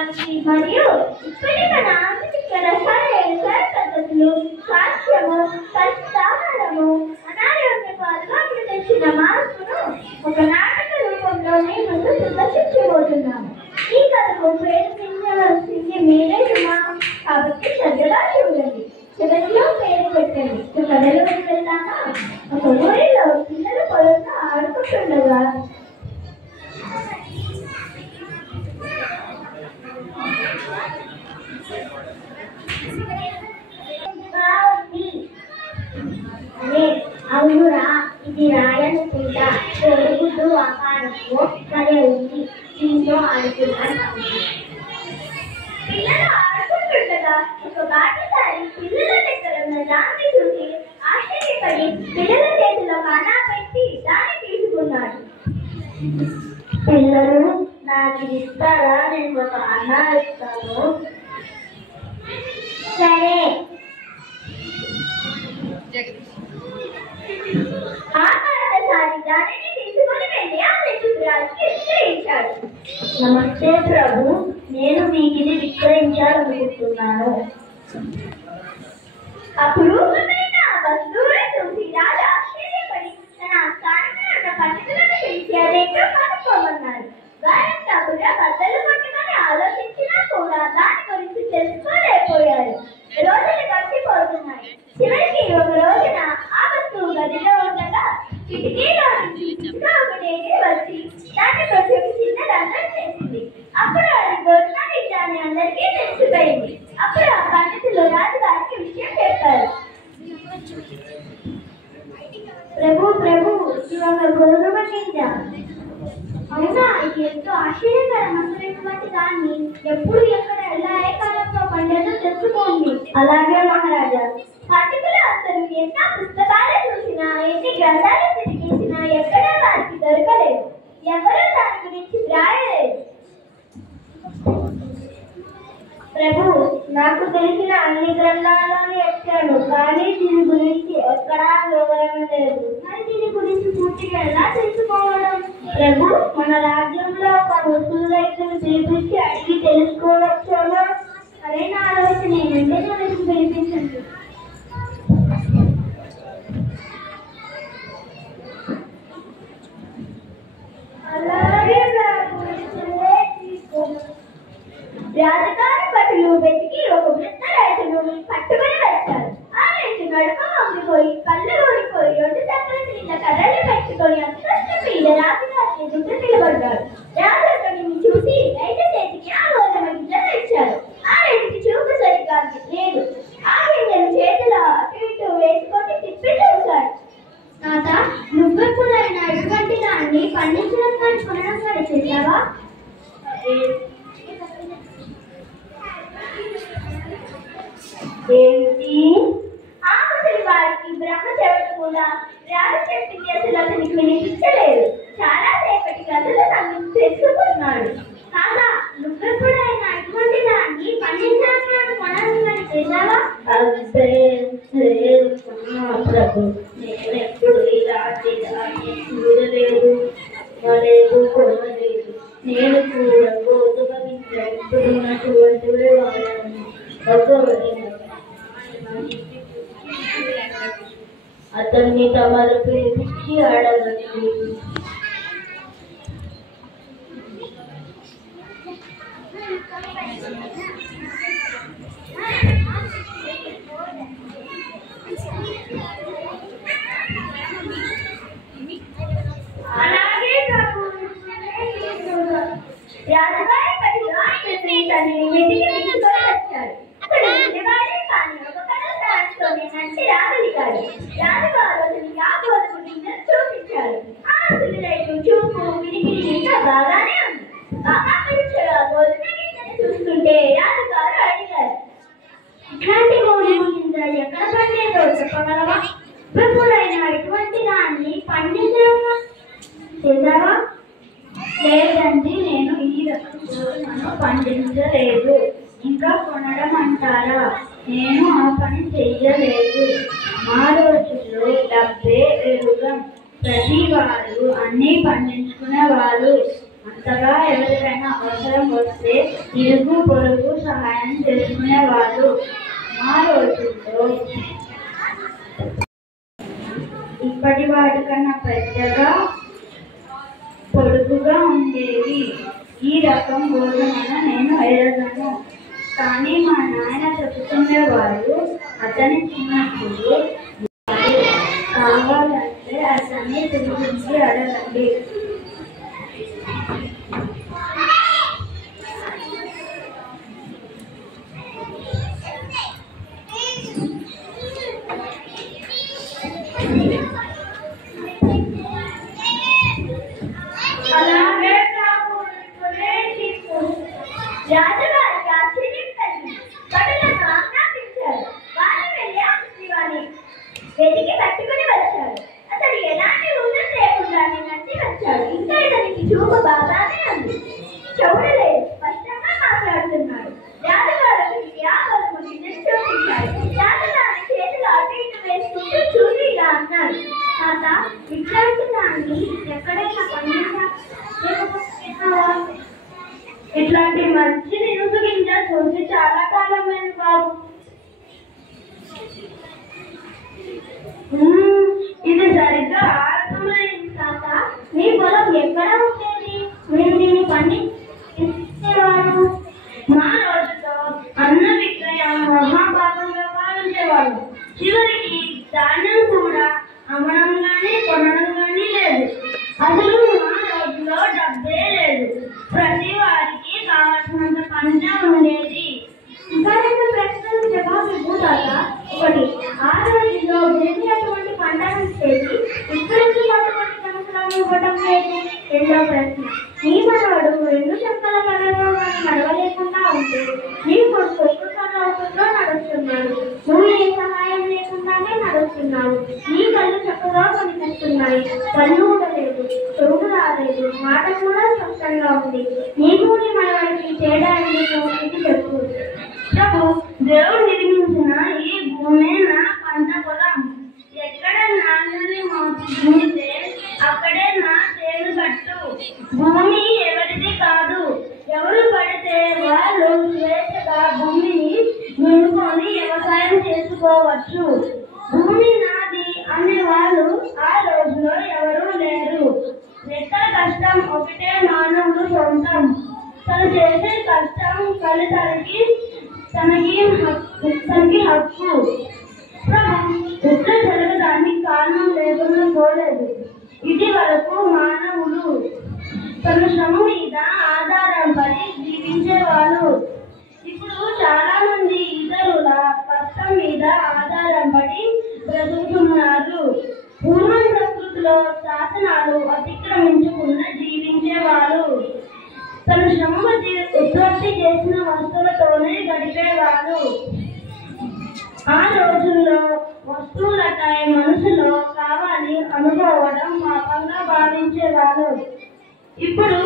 జ్యామితి మరియు ఇప్పటి మన ఆధునిక రసాయన పద్ధతులు సాక్ష్యము పరిస్థానము అనారోగ్యపు అలవాట్లు తెచ్చిన మార్పును ఒక నాటక రూపంలోనే ముందు ప్రదర్శించబోతున్నాము. ఈ కథకు పేరు పెట్టవలసింది మీరే సుమా, కాబట్టి శ్రద్ధగా చూడండి. చివరిలో పేరు పెట్టండి. కథలోకి వెళ్తామా? ఒక ఊరిలో పిల్లలు పొలంలో ఆడుకుంటుండగా అవునురా, ఇది రాయనుకుంటా, కోరుకుంటూ ఆకారము సరే ఉంది, దీంతో ఆడుకుంటాను. పిల్లలు ఆడుకుంటుండగా ఒక బాటసారి పిల్లల దగ్గర ఉన్న దాన్ని చూసి ఆశ్చర్యపడి పిల్లల చేతిలో కానా పెట్టి దాన్ని తీసుకున్నాడు. పిల్లలు నాకు ఇస్తారా? నేను ఒక అన్నా ఇస్తాను. సరే. ఆ బాటసారి దానిని తీసుకొని వెళ్ళి ఆ శిశురానికి విక్రయించాడు. నమస్తే ప్రభు, నేను మీకు ఇది విక్రయించాలనుకుంటున్నాను. అపురూపమైన వస్తువులను చూసి రాజు ఆశ్చర్యపడి తన స్థానంలో ఉన్న పండితులను పిలిచి అదేంటో కనుక్కోమన్నాడు. వారంతా కూడా బద్దలు కొట్టుకొని ఆలోచించినా కూడా దాని గురించి తెలుసుకోలేకపోయారు. రోజులు గడిచిపోతున్నాయి. చివరికి ఒక రోజున ఆ వస్తువు గదిలో ఉండగా కిటికీలో నుంచి ఒకటి వచ్చి దాన్ని కొంచెం చిన్న రంధ్రం చేసింది. అప్పుడు అది గొడవ విషయాన్ని అందరికీ తెలిసిపోయింది. అప్పుడు ఆ పండితులు రాజుగారికి విషయం చెప్పారు. ప్రభు ప్రభు, ఇది ఒక గౌరవ గింజ. అవునా? ఇది ఎంతో ఆశ్చర్యకరమైనటువంటి దాన్ని ఎప్పుడు ఎక్కడ ఎలా ఏ కాలంలో పండుగ తెలుసుకోండి. అలాగే మహారాజా. పండితులు అందరూ ఎన్నో పుస్తకాలు చూసినా, ఎన్ని గ్రంథాలు తిరిగేసినా ఎక్కడా వారికి దొరకలేదు. ఎవరూ దాని గురించి వ్రాయలేదు. ప్రభు, నాకు తెలిసిన అన్ని గ్రంథాలను ఎక్కాను, కానీ దీని గురించి ఎక్కడా వివరణ లేదు. మరి దీని గురించి పూర్తిగా ఎలా తెలుసుకోవడం? ప్రభు, మన రాజ్యంలో ఒక వస్తువు రైతులు పిలిపించి అడిగి తెలుసుకోవచ్చునా? సరైన ఆలోచన ఏమంటే మనకు పిలిపించండి. అలాగే రాజధాని భటులు వెతికి ఒక వృద్ధ రైతును పట్టుకుని వచ్చారు. ఆ రైతు నడుమ వంగిపోయి కళ్ళు ఊడిపోయి 2 చక్రాల కింద కర్రలు పెట్టుకొని అస్పష్టం మీద రాజుగారి ఎదుట నిలబడ్డాడు. రాజు అతడిని చూసి రైతు చేతికి ఆ గోధుమ గింజలు ఇచ్చారు. ఆ రైతుకి చూపు సరిగ్గా లేదు. ఆ గింజలు చేతిలో అటు ఇటు వేసుకొని తిప్పి చూశాడు. తాత, నువ్వెప్పుడైనా ఇటువంటి దాన్ని పండించడం కానీ కొనడం కానీ చేశావా? ఏమిటి? ఆ ముసలి వారికి బ్రహ్మ చెబుతూ కూడా రాజు చెప్పింది అసలు అతనికి వినిపించలేదు. చాలా సేపటికి అసలు సంగతి తెలుసుకున్నాడు. కాదా, నువ్వెప్పుడైనా ఇటువంటి దాన్ని పండించడానికి కొనాలని చేశావా? ప్రభు, నేను ఎప్పుడు ఇలాంటి దాన్ని చూడలేదు, కొనలేదు. నేను కూడా గోధుమ గింజలు వాడాను. అతన్ని తమరు పిలిపించి అడగండి. అలాగే రాజుగారి పనిలో తనని వెతికి తీసుకొని వచ్చాడు. అతడు నిజగానే కానీ ఒక కథ దాంట్లోనే నచ్చి రాగలిగాడు. రాజుగారు అతనికి ఆ గోధుమ గింజలు చూపించాడు. ఆ అసలు రైతు చూపు వినికిడి ఇంకా బాగానే ఉంది. బాగా పరీక్షగా గోధుమ గింజలు చూస్తుంటే రాజుగారు అడిగారు, ఇట్లాంటి గోధుమ గింజలు ఎక్కడ పండేదో చెప్పగలవా? ఎప్పుడైనా ఇటువంటి దాన్ని పండించడం చేశావా? లేదండి, నేను ఈ రకం పండించలేదు. ఇంకా కొనడం అంటారా? నేను ఆ పని చెయ్యలేదు. మా రోజుల్లో డబ్బే ఎరుగం. ప్రతి వారు అన్నీ పండించుకునేవారు. అంతగా ఎవరికైనా అవసరం వస్తే ఇరుగు పొరుగు సహాయం చేసుకునేవారు. ఆ రోజుల్లో ఇప్పటి వాటికన్నా పెద్దగా పొడుగుగా ఉండేవి. ఈ రకం గోధుమను నేను ఎరగను, కానీ మా నాయన చెప్పుకునేవారు. అతని చిన్నప్పుడు కావాలంటే అతన్ని పిలిపించి అడగండి. అలాగే రాజుగారికి ఆశ్చర్యం కలిగింది. బడులను ఆజ్ఞాపించారు. వారు వెళ్ళి ఆ శివాని వెతికి పట్టుకుని వచ్చారు. అతడు ఎలాంటి ఊహ లేకుండానే నచ్చి వచ్చాడు. ఇంకా ఇతనికి చూపు బాగానే ఉంది, చెవుడు లేదు, స్పష్టంగా మాట్లాడుతున్నాడు. రాజుగారు అతనికి ఆ గోధుమ గింజను చూపించాడు. రాజుగారి చేతులు అటు ఇటు వేసుకుంటూ చూసి ఇలా అన్నాడు, తాత, ఇట్లాంటి దాన్ని ఎక్కడైనా పండించావా? ఇట్లాంటి మంచి నిరుగు గింజ చూసి చాలా కాలమైంది బాబు. ఇది సరిగ్గా ఆరంభమైంది తాత. మీ పొలం ఎక్కడ ఉండేది? మీరు దీన్ని పండించేవారు? మా రోజుతో అన్న విక్రయం మహాభాగంగా భావించేవాడు. చివరికి ధాన్యం కూడా అమ్మడం కానీ కొనడం కానీ లేదు. అసలు మా రోజులో డబ్బే లేదు. ప్రతి వారికి కావాల్సినంత పంట ఉండేది. ఇంకా రెండు ప్రశ్నలు జవాబు ఇవ్వుతాక. ఒకటి, ఆ రోజుల్లో భూమి అటువంటి పంటను చేసి ఇక్కడికి అటువంటి సంవత్సరాలు ఇవ్వడం లేదు. రెండో ప్రశ్న, నీ మనవాడు రెండు చెక్కల కర్రలో నడవలేకుండా ఉంటే నీ కొడుకు ఒక్కసారిలో నడుస్తున్నాడు. నువ్వు ఏ సహాయం లేకుండానే నడుస్తున్నావు. నీ కళ్ళు చక్కగా పనిచేస్తున్నాయి, కళ్ళు ఉండలేదు, చెవులు రాలేదు, మాట కూడా స్పష్టంగా ఉంది. నీకు నీ మనవాడికి తేడా ఎందుకు? ఇది చెప్పు. ప్రభు, దేవుడు నిర్మించిన ఈ భూమి నా పంట పొలం. ఎక్కడ నాన్నని మోస్తే అక్కడే నా తేను కట్టు. భూమి ఎవరిది కాదు. ఎవరు పడితే వాళ్ళు స్వేచ్ఛగా భూమిని నిండుకొని వ్యవసాయం చేసుకోవచ్చు. భూమి నాది అనే వాళ్ళు ఆ రోజులో ఎవరూ లేరు. రెక్కల కష్టం ఒకటే మానవుడు సొంతం. తను చేసే కష్టం ఫలితానికి తనకి హక్కు. ఉత్తర జరగడానికి కారణం లేకుండా పోలేదు. ఇది వరకు మానవులు తన శ్రమ మీద ఆధారపడి జీవించేవాళ్ళు. ఇప్పుడు చాలా మంది ఇతరుల కష్టం మీద ఆధారపడి బ్రతుకుతున్నారు. పూర్వం ప్రకృతిలో శాసనాలు అతిక్రమించకుండా జీవించేవాళ్ళు. తన శ్రమ ఉత్పత్తి చేసిన వస్తువులతోనే గడిపేవాళ్ళు. ఆ రోజుల్లో వస్తువులకై మనసులో కావాలి అనుకోవడం పాపంగా భావించేవాళ్ళు. ఇప్పుడు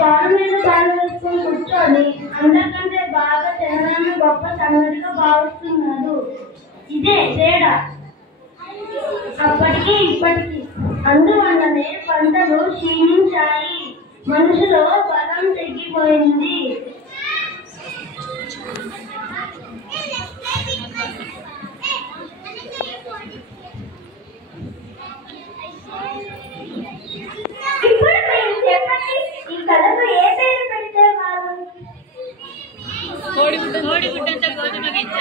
కాలు మీద కాలు వేసుకొని కూర్చొని అందరికంటే బాగా తినడాన్ని గొప్ప సంగతిగా భావిస్తున్నారు. ఇదే తేడా అప్పటికి ఇప్పటికి. అందువల్లనే పంటలు క్షీణించాయి, మనుషులో బలం తగ్గిపోయింది. ఇప్పుడు మీరు చెప్పండి, ఈ కథకు ఏ పేరు పెట్టేవారు? కోడిగుడ్డంత గోధుమ గింజ.